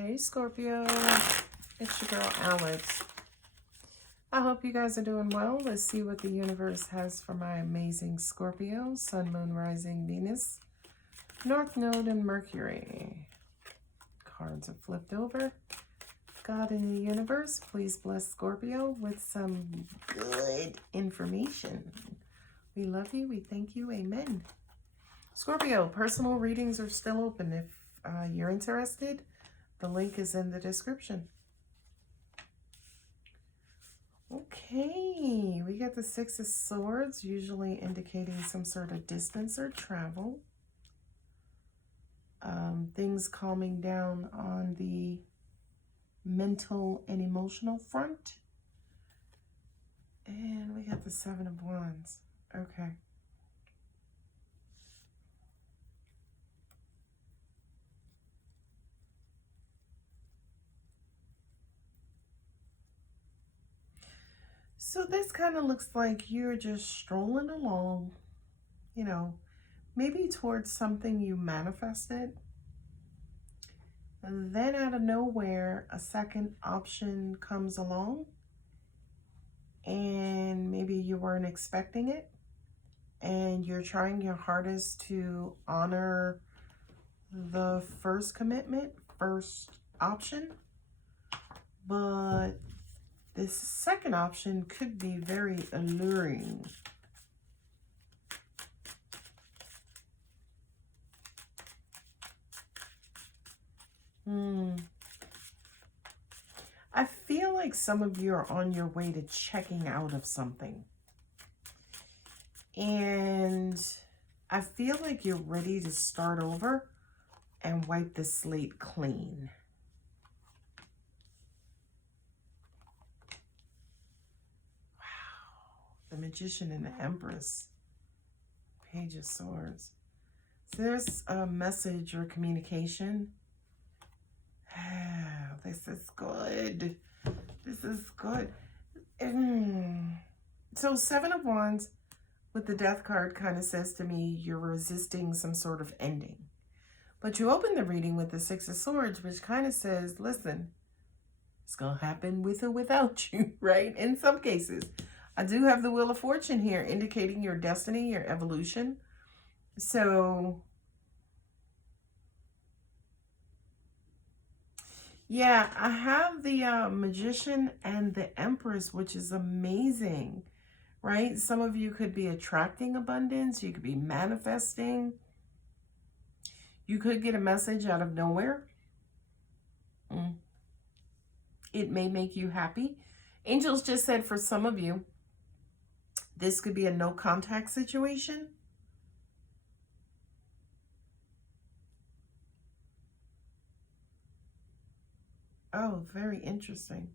Hey Scorpio, it's your girl Alex. I hope you guys are doing well. Let's see what the universe has for my amazing Scorpio, Sun, Moon, Rising, Venus, North Node, and Mercury. Cards are flipped over. God in the universe, please bless Scorpio with some good information. We love you. We thank you. Amen. Scorpio, personal readings are still open. If you're interested, the link is in the description. Okay, we got the Six of Swords, usually indicating some sort of distance or travel. Things calming down on the mental and emotional front. And we got the Seven of Wands. Okay. So this kind of looks like you're just strolling along, you know, maybe towards something you manifested. And then out of nowhere, a second option comes along and maybe you weren't expecting it and you're trying your hardest to honor the first commitment, first option, but this second option could be very alluring. I feel like some of you are on your way to checking out of something. And I feel like you're ready to start over and wipe the slate clean. The Magician and the Empress. Page of Swords. So there's a message or communication. This is good. This is good. So Seven of Wands with the Death card kind of says to me you're resisting some sort of ending. But you open the reading with the Six of Swords, which kind of says, listen, it's going to happen with or without you, right? In some cases. I do have the Wheel of Fortune here indicating your destiny, your evolution. So, yeah, I have the Magician and the Empress, which is amazing, right? Some of you could be attracting abundance. You could be manifesting. You could get a message out of nowhere. It may make you happy. Angels just said for some of you, this could be a no contact situation. Oh, very interesting.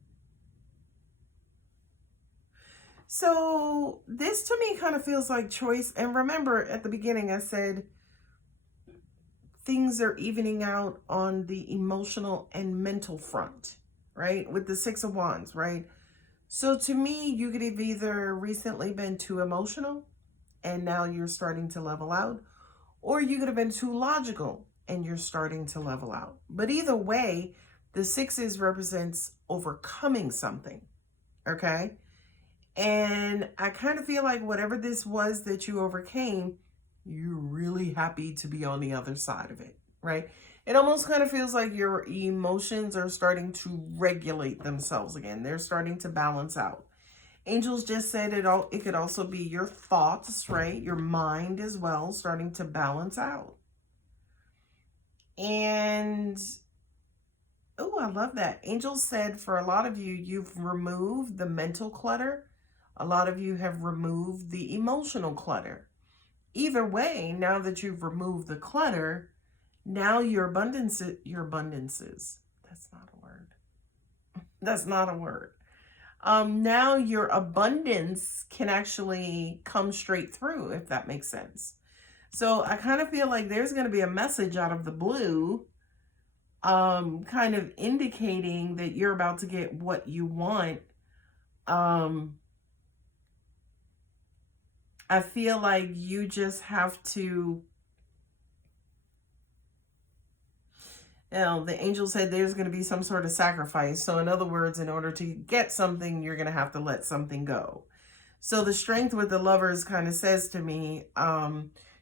So this to me kind of feels like choice. And remember at the beginning, I said things are evening out on the emotional and mental front, right? With the Six of Wands, right? So to me, you could have either recently been too emotional and now you're starting to level out, or you could have been too logical and you're starting to level out. But either way, the sixes represents overcoming something, okay? And I kind of feel like whatever this was that you overcame, you're really happy to be on the other side of it, right? It almost kind of feels like your emotions are starting to regulate themselves again. They're starting to balance out. Angels just said it could also be your thoughts, right? Your mind as well, starting to balance out. And, oh, I love that. Angels said for a lot of you, you've removed the mental clutter. A lot of you have removed the emotional clutter. Either way, now that you've removed the clutter, now your abundances, that's not a word. That's not a word. Now your abundance can actually come straight through, if that makes sense. So I kind of feel like there's going to be a message out of the blue, kind of indicating that you're about to get what you want. I feel like you just have to, Now, the angel said there's going to be some sort of sacrifice. So in other words, in order to get something, you're going to have to let something go. So the strength with the Lovers kind of says to me,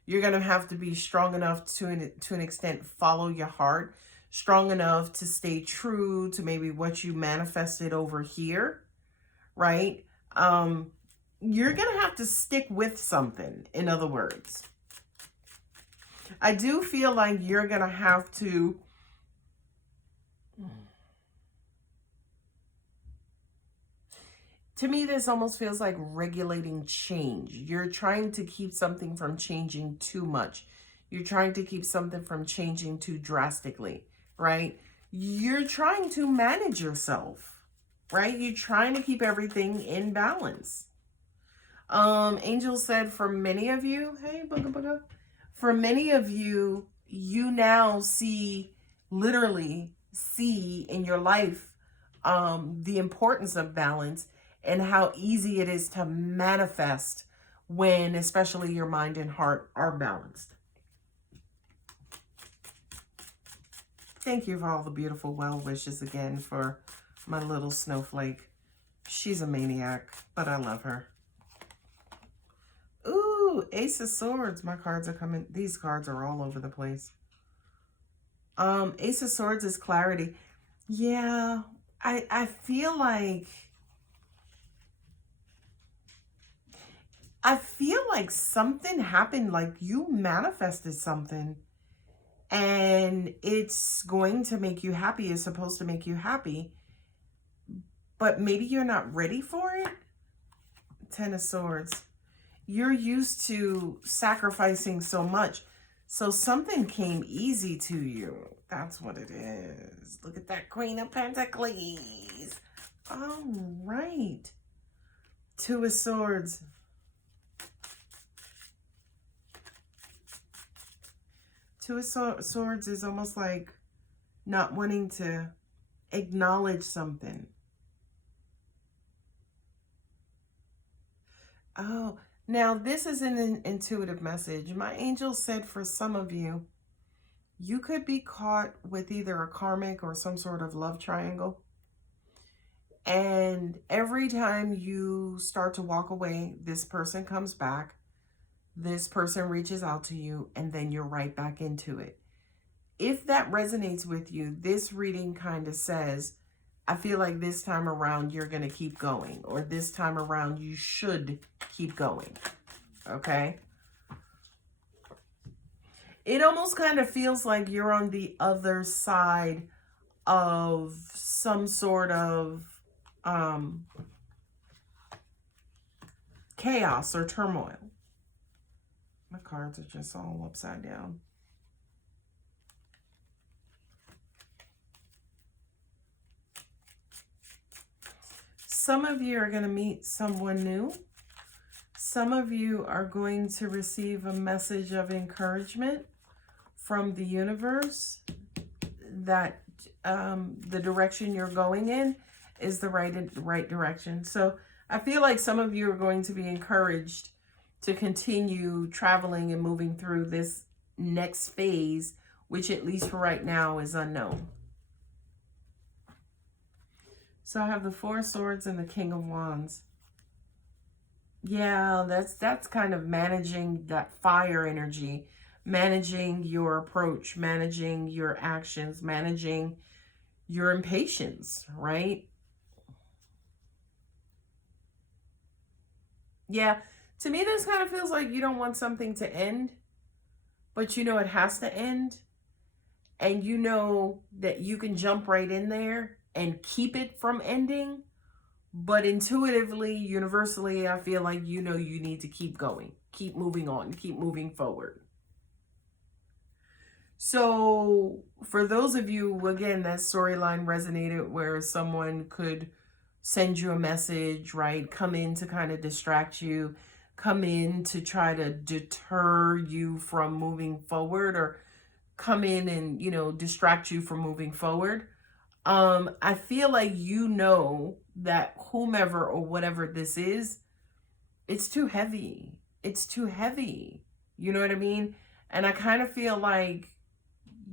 you're going to have to be strong enough to an extent, follow your heart, strong enough to stay true to maybe what you manifested over here, right? You're going to have to stick with something, in other words. I do feel like you're going to have to me, this almost feels like regulating change. You're trying to keep something from changing too much. You're trying to keep something from changing too drastically, right? You're trying to manage yourself, right? You're trying to keep everything in balance. Angel said for many of you, hey, booga booga, for many of you, you now literally see in your life the importance of balance and how easy it is to manifest when especially your mind and heart are balanced. Thank you for all the beautiful well wishes again for my little snowflake. She's a maniac, but I love her. Ooh, Ace of Swords. My cards are coming. These cards are all over the place. Ace of Swords is clarity. Yeah, I feel like something happened, like you manifested something and it's going to make you happy. It's supposed to make you happy, but maybe you're not ready for it. Ten of Swords. You're used to sacrificing so much, so something came easy to you. That's what it is. Look at that Queen of Pentacles. All right. Two of Swords. Two of Swords is almost like not wanting to acknowledge something. Oh, now this is an intuitive message. My angel said for some of you, you could be caught with either a karmic or some sort of love triangle. And every time you start to walk away, this person comes back. This person reaches out to you, and then you're right back into it. If that resonates with you, this reading kind of says, I feel like this time around you're going to keep going, or this time around you should keep going. Okay? It almost kind of feels like you're on the other side of some sort of chaos or turmoil. My cards are just all upside down. Some of you are going to meet someone new. Some of you are going to receive a message of encouragement from the universe that the direction you're going in is the right direction. So I feel like some of you are going to be encouraged to continue traveling and moving through this next phase, which at least for right now is unknown. So I have the Four of Swords and the King of Wands. Yeah, that's kind of managing that fire energy, managing your approach, managing your actions, managing your impatience, right? Yeah. To me, this kind of feels like you don't want something to end, but you know it has to end. And you know that you can jump right in there and keep it from ending. But intuitively, universally, I feel like you know you need to keep going, keep moving on, keep moving forward. So for those of you, again, that storyline resonated where someone could send you a message, right? Come in to kind of distract you, come in to try to deter you from moving forward, or come in and, you know, distract you from moving forward. I feel like you know that whomever or whatever this is, it's too heavy. It's too heavy. You know what I mean? And I kind of feel like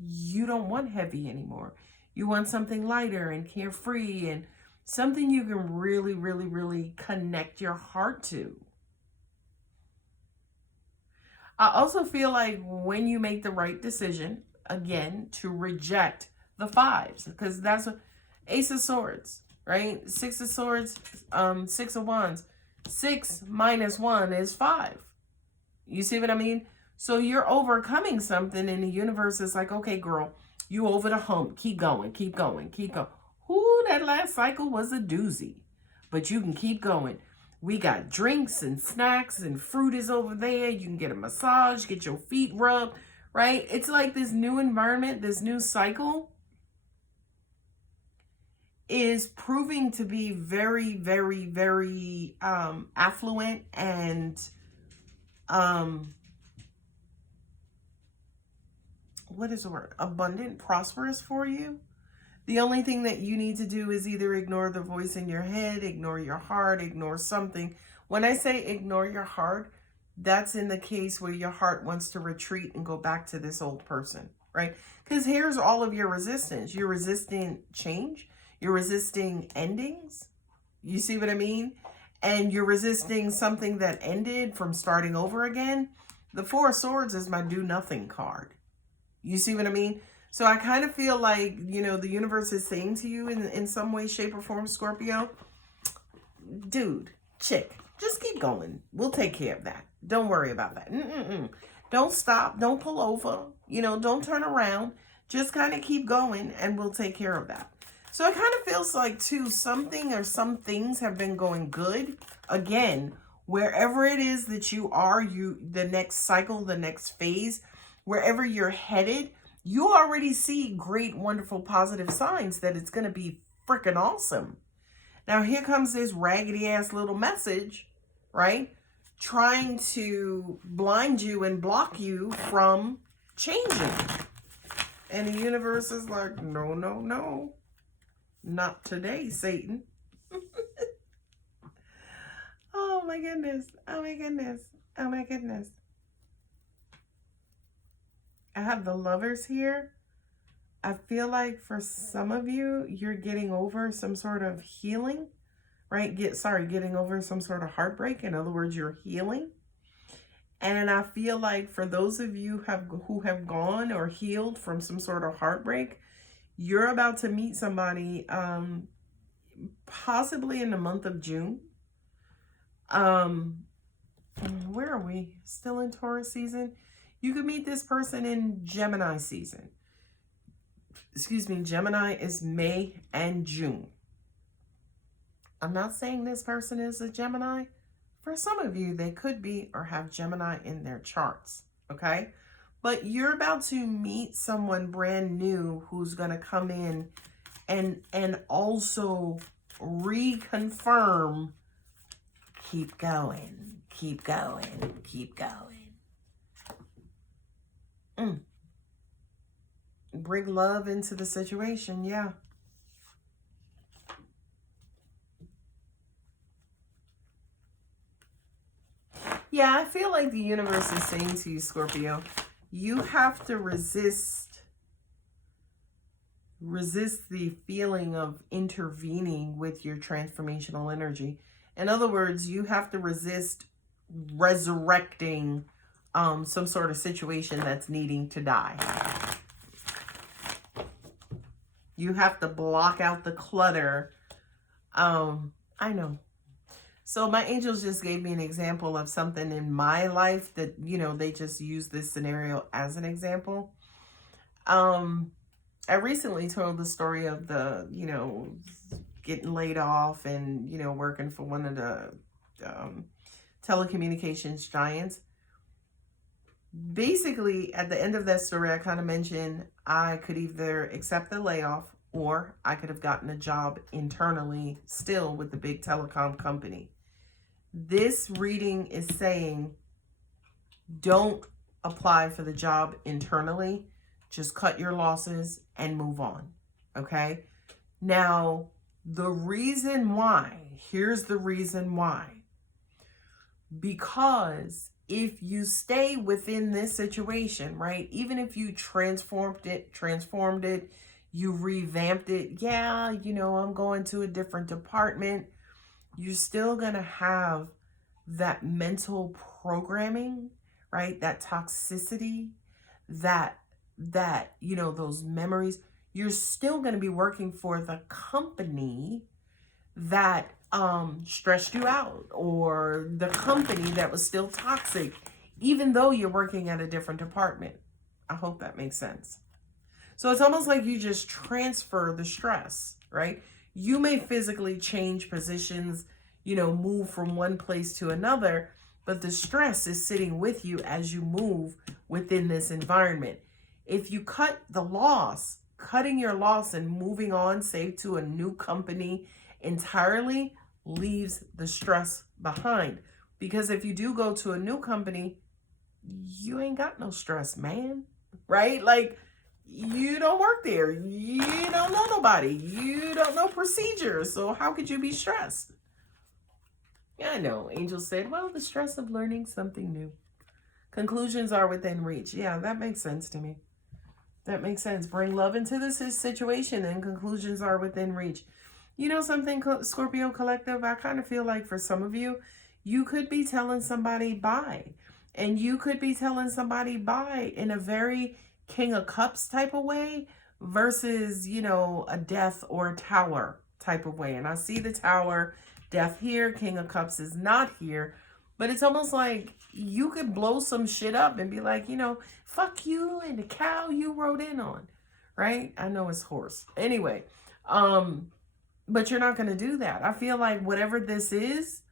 you don't want heavy anymore. You want something lighter and carefree and something you can really, really, really connect your heart to. I also feel like when you make the right decision, again, to reject the fives, because that's what Ace of Swords, right? Six of Swords, Six of Wands. 6 minus 1 is 5. You see what I mean? So you're overcoming something and the universe is like, okay, girl, you over the hump. Keep going, keep going, keep going. Ooh, that last cycle was a doozy. But you can keep going. We got drinks and snacks and fruit is over there. You can get a massage, get your feet rubbed, right? It's like this new environment, this new cycle is proving to be very, very, very affluent and what is the word? Abundant, prosperous for you. The only thing that you need to do is either ignore the voice in your head, ignore your heart, ignore something. When I say ignore your heart, that's in the case where your heart wants to retreat and go back to this old person, right? Because here's all of your resistance. You're resisting change. You're resisting endings. You see what I mean? And you're resisting something that ended from starting over again. The Four of Swords is my do nothing card. You see what I mean? So I kind of feel like, you know, the universe is saying to you in some way, shape, or form, Scorpio, dude, chick, just keep going. We'll take care of that. Don't worry about that. Don't stop. Don't pull over. You know, don't turn around. Just kind of keep going and we'll take care of that. So it kind of feels like, too, something or some things have been going good. Again, wherever it is that you are, the next cycle, the next phase, wherever you're headed, you already see great, wonderful, positive signs that it's going to be freaking awesome. Now, here comes this raggedy-ass little message, right? Trying to blind you and block you from changing. And the universe is like, no, no, no. Not today, Satan. Oh, my goodness. Oh, my goodness. Oh, my goodness. I have the Lovers here. I feel like for some of you, you're getting over some sort of healing, right? Getting over some sort of heartbreak. In other words, you're healing. And I feel like for those of you who have gone or healed from some sort of heartbreak, you're about to meet somebody possibly in the month of June. Where are we? Still in Taurus season? You could meet this person in Gemini season. Excuse me, Gemini is May and June. I'm not saying this person is a Gemini. For some of you, they could be or have Gemini in their charts, okay? But you're about to meet someone brand new who's going to come in and also reconfirm, keep going, keep going, keep going. Bring love into the situation, yeah. Yeah, I feel like the universe is saying to you, Scorpio, you have to resist the feeling of intervening with your transformational energy. In other words, you have to resist resurrecting some sort of situation that's needing to die. You have to block out the clutter. I know. So my angels just gave me an example of something in my life that, you know, they just use this scenario as an example. I recently told the story of the, you know, getting laid off and, you know, working for one of the telecommunications giants. Basically, at the end of that story, I kind of mentioned I could either accept the layoff or I could have gotten a job internally still with the big telecom company. This reading is saying, don't apply for the job internally. Just cut your losses and move on. Okay? Now, the reason why, here's the reason why. Because if you stay within this situation, right? Even if you transformed it, you revamped it. Yeah, you know, I'm going to a different department. You're still going to have that mental programming, right? That toxicity, that, you know, those memories. You're still going to be working for the company that stressed you out, or the company that was still toxic, even though you're working at a different department. I hope that makes sense. So it's almost like you just transfer the stress, right? You may physically change positions, you know, move from one place to another, but the stress is sitting with you as you move within this environment. If you cut the loss, cutting your loss and moving on, say to a new company entirely, leaves the stress behind. Because if you do go to a new company, you ain't got no stress, man, right? Like, you don't work there. You don't know nobody. You don't know procedures. So how could you be stressed? Yeah, I know. Angel said, well, the stress of learning something new. Conclusions are within reach. Yeah, that makes sense to me. That makes sense. Bring love into this situation and conclusions are within reach. You know something, Scorpio Collective? I kind of feel like for some of you, you could be telling somebody bye. And you could be telling somebody bye in a very King of Cups type of way versus, you know, a Death or a Tower type of way. And I see the Tower, Death here, King of Cups is not here. But it's almost like you could blow some shit up and be like, you know, fuck you and the cow you rode in on, right? I know it's horse. Anyway, but you're not going to do that. I feel like whatever this is,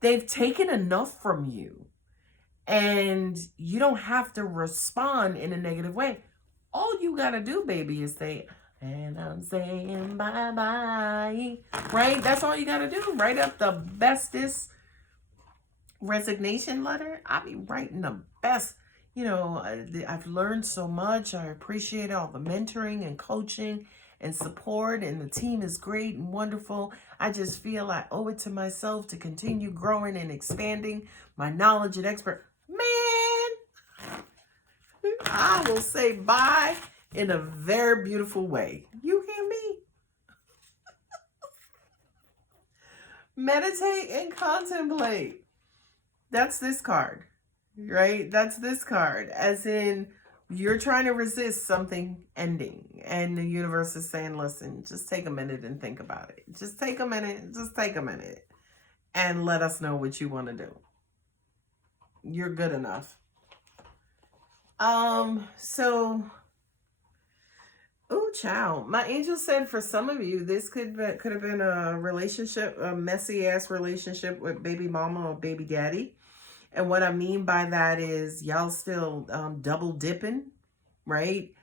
they've taken enough from you. And you don't have to respond in a negative way. All you got to do, baby, is say, and I'm saying bye-bye. Right? That's all you got to do. Write up the bestest resignation letter. I'll be writing the best. You know, I've learned so much. I appreciate all the mentoring and coaching and support, and the team is great and wonderful. I just feel I owe it to myself to continue growing and expanding my knowledge and expert. Man, I will say bye in a very beautiful way. You hear me? Meditate and contemplate. That's this card, right? That's this card. As in, you're trying to resist something ending, and the universe is saying, listen, just take a minute and think about it. Just take a minute, and let us know what you want to do. You're good enough. So, oh, child, my angel said for some of you, this could have been a relationship, a messy ass relationship with baby mama or baby daddy. And what I mean by that is y'all still double dipping, right?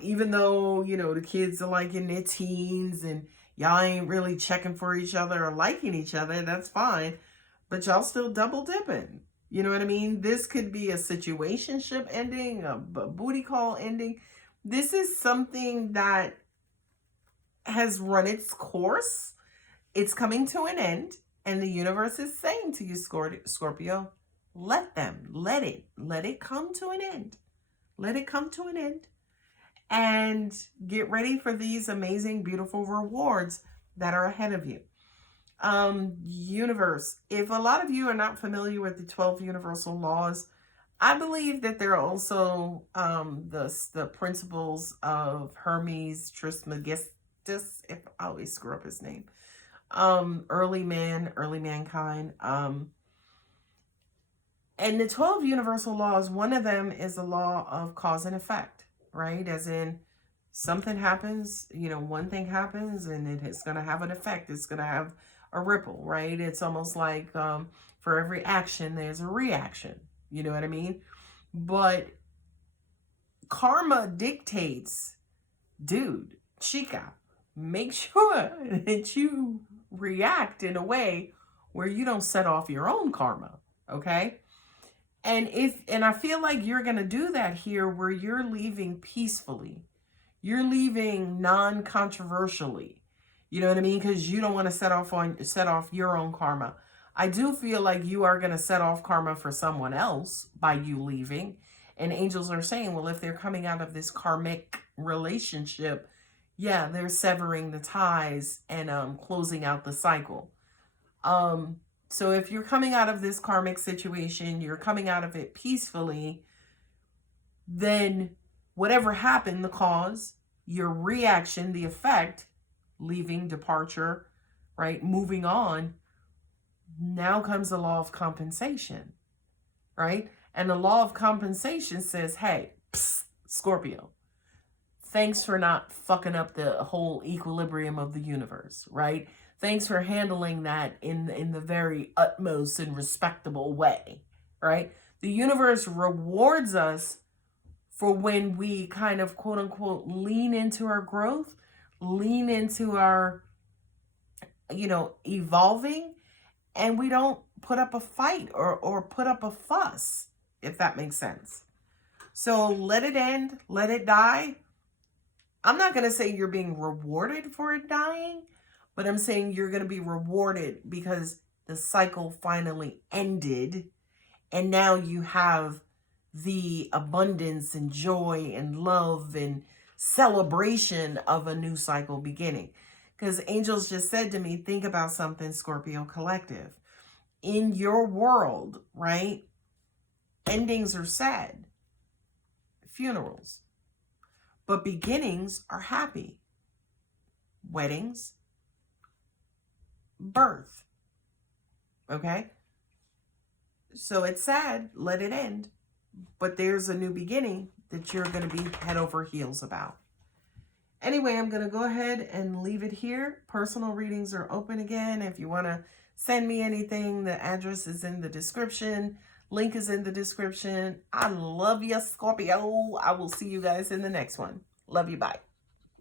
Even though, you know, the kids are like in their teens and y'all ain't really checking for each other or liking each other, that's fine. But y'all still double dipping. You know what I mean? This could be a situationship ending, a booty call ending. This is something that has run its course. It's coming to an end. And the universe is saying to you, Scorpio, let it come to an end. Let it come to an end. And get ready for these amazing, beautiful rewards that are ahead of you. Universe, if a lot of you are not familiar with the 12 universal laws, I believe that there are also the principles of Hermes Trismegistus, if I always screw up his name, early mankind. And the 12 universal laws, one of them is the law of cause and effect, right? As in, something happens, you know, one thing happens and it's going to have an effect. It's going to have a ripple, right? It's almost like for every action, there's a reaction. You know what I mean? But karma dictates, dude, chica, make sure that you react in a way where you don't set off your own karma, okay? And I feel like you're going to do that here where you're leaving peacefully. You're leaving non-controversially. You know what I mean? Because you don't want to set off your own karma. I do feel like you are going to set off karma for someone else by you leaving. And angels are saying, well, if they're coming out of this karmic relationship, yeah, they're severing the ties and closing out the cycle. So if you're coming out of this karmic situation, you're coming out of it peacefully, then whatever happened, the cause, your reaction, the effect, leaving, departure, right, moving on, now comes the law of compensation, right? And the law of compensation says, hey, psst, Scorpio, thanks for not fucking up the whole equilibrium of the universe, right? Thanks for handling that in the very utmost and respectable way, right? The universe rewards us for when we kind of, quote unquote, lean into our growth, lean into our, evolving, and we don't put up a fight or put up a fuss, if that makes sense. So let it end, let it die. I'm not going to say you're being rewarded for it dying, but I'm saying you're going to be rewarded because the cycle finally ended. And now you have the abundance and joy and love and celebration of a new cycle beginning. Because angels just said to me, think about something, Scorpio Collective. In your world, right? Endings are sad. Funerals. But beginnings are happy. Weddings. Birth. Okay? So it's sad. Let it end. But there's a new beginning that you're going to be head over heels about. Anyway, I'm going to go ahead and leave it here. Personal readings are open again. If you want to send me anything, the address is in the description. Link is in the description. I love you, Scorpio. I will see you guys in the next one. Love you. Bye.